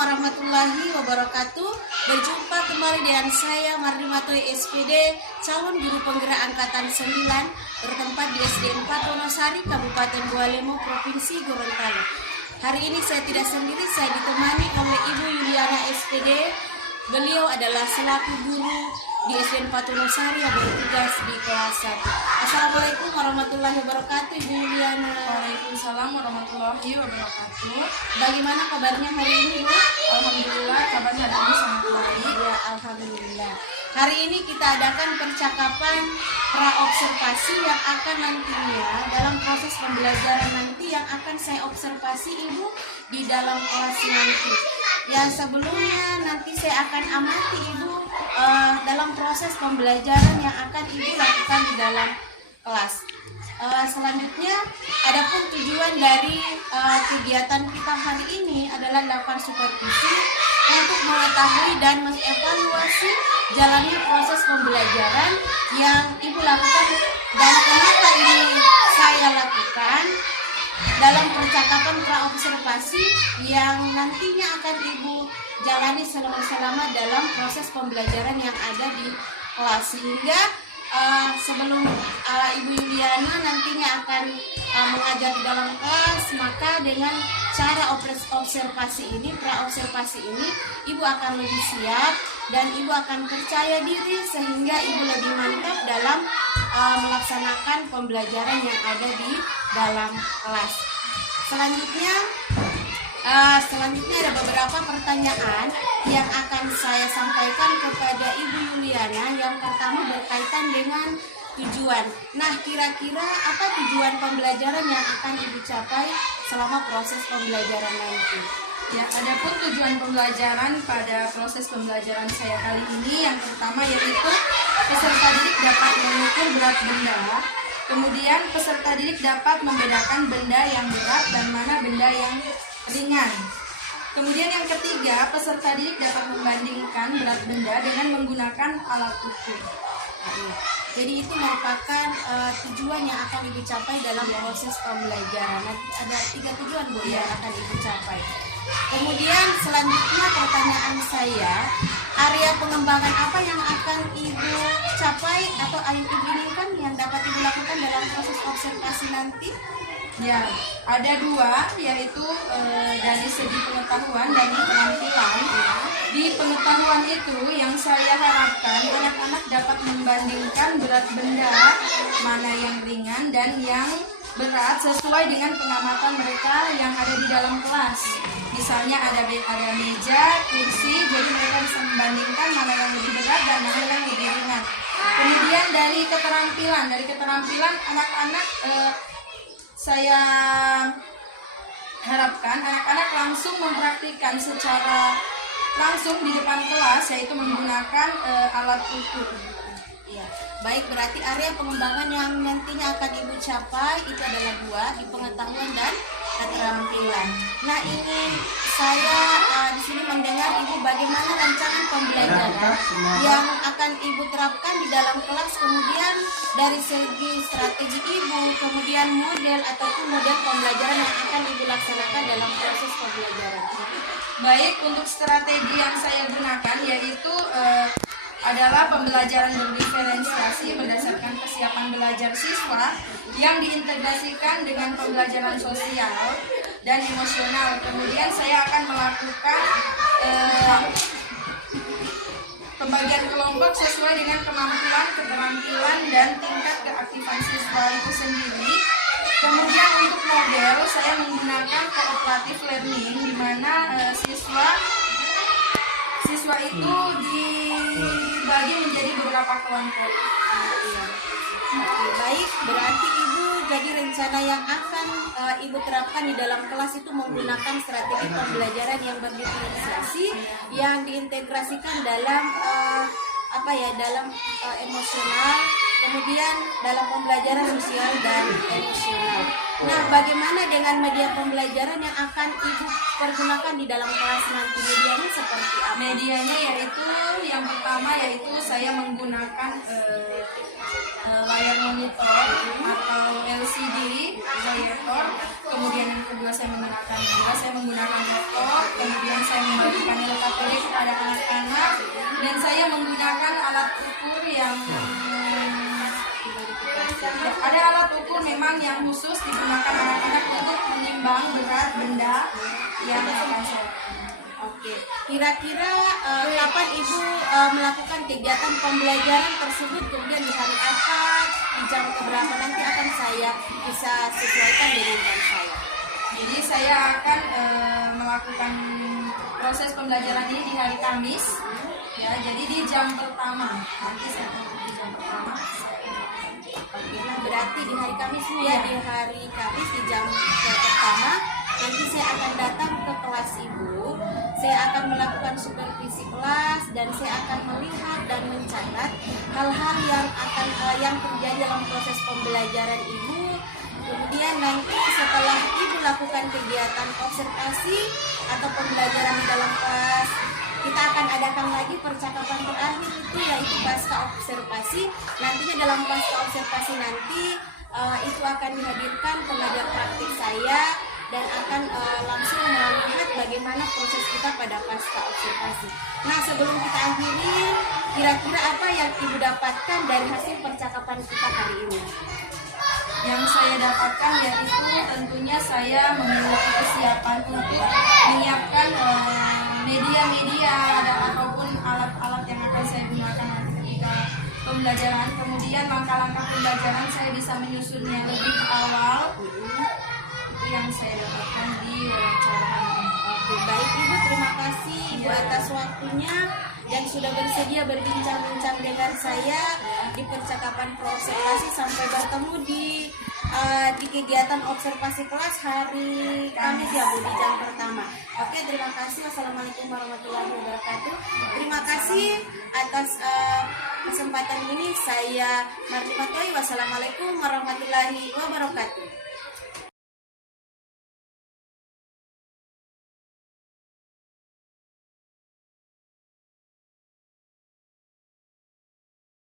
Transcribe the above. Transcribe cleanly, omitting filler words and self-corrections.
warahmatullahi wabarakatuh. Berjumpa kembali dengan saya Marni Matoy SPD, calon guru penggerak angkatan 9 bertempat di SD 4 Wonosari, Kabupaten Bualemo, Provinsi Gorontalo. Hari ini saya tidak sendiri, saya ditemani oleh Ibu Yuliana SPD. Beliau adalah selaku guru di SD 4 Wonosari yang bertugas di kelas 1. Assalamualaikum warahmatullahi wabarakatuh, Ibu Yuliana. Waalaikumsalam warahmatullahi wabarakatuh. Bagaimana kabarnya hari ini, Bu? Alhamdulillah, kabarnya hari ini sangat baik. Ya, alhamdulillah. Hari ini kita adakan percakapan pra-observasi yang akan nantinya dalam proses pembelajaran nanti yang akan saya observasi Ibu di dalam kelas nanti. Yang sebelumnya nanti saya akan amati Ibu dalam proses pembelajaran yang akan Ibu lakukan di dalam kelas. Selanjutnya, adapun tujuan dari kegiatan kita hari ini adalah melakukan supervisi untuk mengetahui dan mengevaluasi jalannya proses pembelajaran yang Ibu lakukan dan kenapa ini saya lakukan dalam percakapan pra-observasi yang nantinya akan Ibu jalani selama dalam proses pembelajaran yang ada di kelas. Sehingga sebelum Ibu Yuliana nantinya akan mengajar di dalam kelas, maka dengan cara observasi ini, pra-observasi ini, Ibu akan lebih siap dan Ibu akan percaya diri sehingga Ibu lebih mantap dalam melaksanakan pembelajaran yang ada di dalam kelas. Selanjutnya ada beberapa pertanyaan yang akan saya sampaikan kepada Ibu Yuliana. Yang pertama berkaitan dengan tujuan. Nah, kira-kira apa tujuan pembelajaran yang akan Ibu capai selama proses pembelajaran nanti? Ya, adapun tujuan pembelajaran pada proses pembelajaran saya kali ini yang pertama yaitu peserta didik dapat mengukur berat benda. Kemudian peserta didik dapat membedakan benda yang berat dan mana benda yang ringan. Kemudian yang ketiga, peserta didik dapat membandingkan berat benda dengan menggunakan alat ukur. Jadi itu merupakan tujuan yang akan Ibu capai dalam proses pembelajaran. Ada 3 tujuan, Bu, yang akan Ibu capai. Kemudian selanjutnya pertanyaan saya, area pengembangan apa yang akan Ibu capai atau yang Ibu inginkan yang dapat Ibu lakukan dalam proses observasi nanti? Ya, ada 2, yaitu dari segi pengetahuan dan keterampilan. Di pengetahuan itu yang saya harapkan anak-anak dapat membandingkan berat benda mana yang ringan dan yang berat sesuai dengan pengamatan mereka yang ada di dalam kelas. Misalnya ada meja, kursi, jadi mereka bisa membandingkan mana yang lebih berat dan mana yang lebih ringan. Kemudian dari keterampilan anak-anak saya harapkan anak-anak langsung mempraktikkan secara langsung di depan kelas, yaitu menggunakan alat ukur. Ya, baik, berarti area pengembangan yang nantinya akan Ibu capai itu adalah 2, di pengetahuan dan keterampilan. Nah, ini saya di sini mendengar Ibu bagaimana rancangan pembelajaran yang akan Ibu terapkan di dalam kelas, kemudian dari segi strategi Ibu, kemudian model ataupun model pembelajaran yang akan Ibu laksanakan dalam proses pembelajaran. Baik, untuk strategi yang saya gunakan yaitu adalah pembelajaran berdiferensiasi berdasarkan kesiapan belajar siswa yang diintegrasikan dengan pembelajaran sosial dan emosional. Kemudian saya akan melakukan pembagian kelompok sesuai dengan kemampuan, keterampilan, dan tingkat keaktifan siswa itu sendiri. Kemudian untuk model saya menggunakan cooperative learning, di mana siswa itu dibagi menjadi beberapa kelompok. Baik, berarti Ibu jadi rencana yang akan Ibu terapkan di dalam kelas itu menggunakan strategi pembelajaran yang berdiferensiasi yang diintegrasikan dalam dalam emosional, kemudian dalam pembelajaran sosial dan emosional. Nah, bagaimana dengan media pembelajaran yang akan Ibu pergunakan di dalam kelas nanti? Medianya seperti apa? Medianya yaitu yang pertama yaitu saya menggunakan layar monitor atau LCD proyektor. Kemudian yang kedua saya menggunakan juga saya menggunakan laptop, kemudian saya membagikan nilai KPD kepada anak-anak, dan saya menggunakan alat ukur yang ada alat ukur memang yang khusus digunakan anak-anak untuk menimbang berat benda yang akan saya. Oke, kira-kira kapan Ibu melakukan kegiatan pembelajaran tersebut, kemudian di hari apa, di jam keberapa nanti akan saya bisa sesuaikan dengan jam saya. Jadi saya akan melakukan proses pembelajaran ini di hari Kamis, ya. Jadi di jam pertama. Nanti saya di jam pertama. Oke, nah berarti di hari Kamis nih ya, Iya. di hari Kamis di jam pertama nanti saya akan datang ke kelas Ibu. Saya akan melakukan supervisi kelas dan saya akan melihat dan mencatat hal-hal yang terjadi dalam proses pembelajaran Ibu. Kemudian nanti setelah Ibu lakukan kegiatan observasi atau pembelajaran di dalam kelas, kita akan adakan lagi percakapan terakhir itu yaitu pasca observasi. Nantinya dalam pasca observasi nanti itu akan dihadirkan pengajar praktik saya dan akan langsung melihat bagaimana proses kita pada pasca observasi. Nah, sebelum kita akhiri, kira-kira apa yang Ibu dapatkan dari hasil percakapan kita hari ini? Yang saya dapatkan yaitu tentunya saya memiliki kesiapan untuk menyiapkan media-media ataupun alat-alat yang akan saya gunakan nanti ketika pembelajaran. Kemudian langkah-langkah pembelajaran saya bisa menyusunnya lebih awal. Itu yang saya dapatkan di wawancara hari ini. Oke, baik Ibu, terima kasih Ibu atas waktunya yang sudah bersedia berbincang-bincang dengan saya di percakapan observasi. Sampai bertemu di kegiatan observasi kelas hari Kamis ya Bu, di jam pertama. Oke, terima kasih. Wassalamualaikum warahmatullahi wabarakatuh. Terima kasih atas kesempatan ini. Saya Marlina Toy. Wassalamualaikum warahmatullahi wabarakatuh.